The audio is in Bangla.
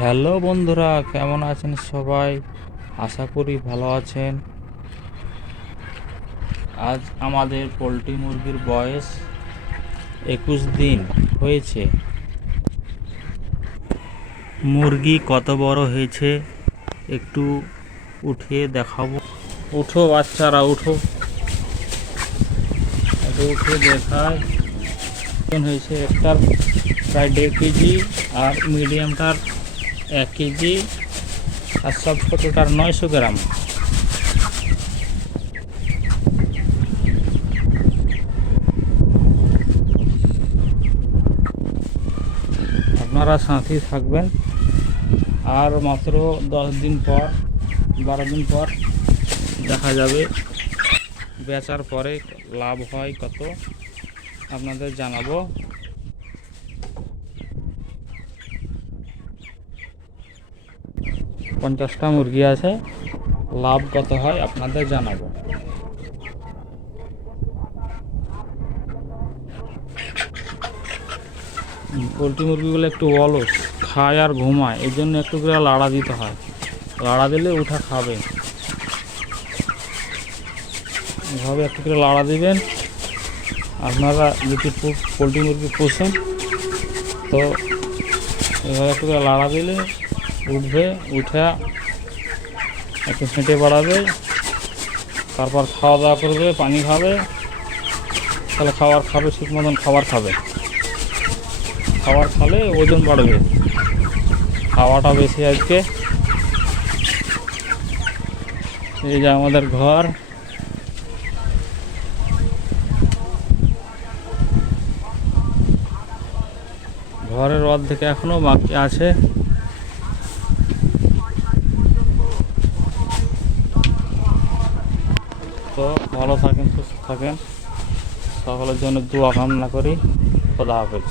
হ্যালো বন্ধুরা, কেমন আছেন সবাই? আশা করি ভালো আছেন। আজ আমাদের পোলট্রি মুরগির বয়স একুশ দিন হয়েছে। মুরগি কত বড় হয়েছে একটু উঠিয়ে দেখাবো। উঠো বাচ্চারা, উঠো। উঠে দেখায় হয়েছে একটার প্রায় দেড় কেজি আর মিডিয়ামটার এক কেজি আর সব ছোটোটার নয়শো গ্রাম। আপনারা সাথেই থাকবেন। আর মাত্র দশ দিন পর, বারো দিন পর দেখা যাবে। বেচার পরে লাভ হয় কত, আপনাদের জানাব। পঞ্চাশটা মুরগি আছে, লাভ কত হয় আপনাদের জানাব। পোলট্রি মুরগিগুলো একটু অলস, খায় আর ঘুমায়, এই জন্য একটু করে লাড়া দিতে হয়। লাড়া দিলে উঠা খাবে। এভাবে একটু করে লাড়া দিবেন। আপনারা যদি পোলট্রি মুরগি পোষেন, তো এভাবে একটু করে লাড়া দিলে উঠবে, উঠে একটু হেঁটে বাড়াবে, তারপর খাওয়া দাওয়া করবে, পানি খাবে, তাহলে খাবার খাবে, ঠিক মতন খাবার খাবে। খাবার খালে ওজন বাড়বে। খাওয়াটা বেশি আজকে। এই যে আমাদের ঘর। ঘরের অর্ধেক এখনও বাকি আছে। তো ভালো থাকেন সুস্থ থাকেন। সকলের জন্য দোয়া কামনা করি। খোদা হাফেজ।